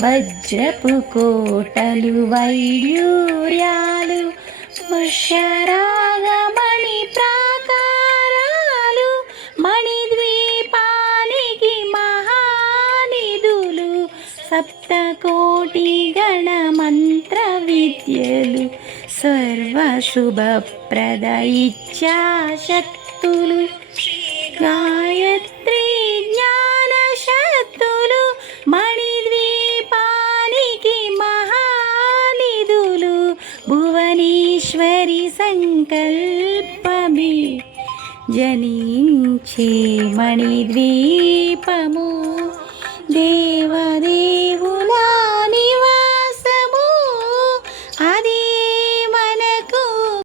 వజ్రపు కోటలు వైడ్యూర్యాలు ముషరాగమణి ప్రాకారాలు మణిద్వీపానికి మహానిధులు సప్తకోటి గణమంత్ర విద్యలు సర్వశుభప్రద ఇచ్ఛాశక్తులు గాయత్రి జ్ఞానశక్తులు మణిద్వీపానికి మహానిధులు భువనేశ్వరి సంకల్పమే జనించే మణిద్వీపము దేవదేవ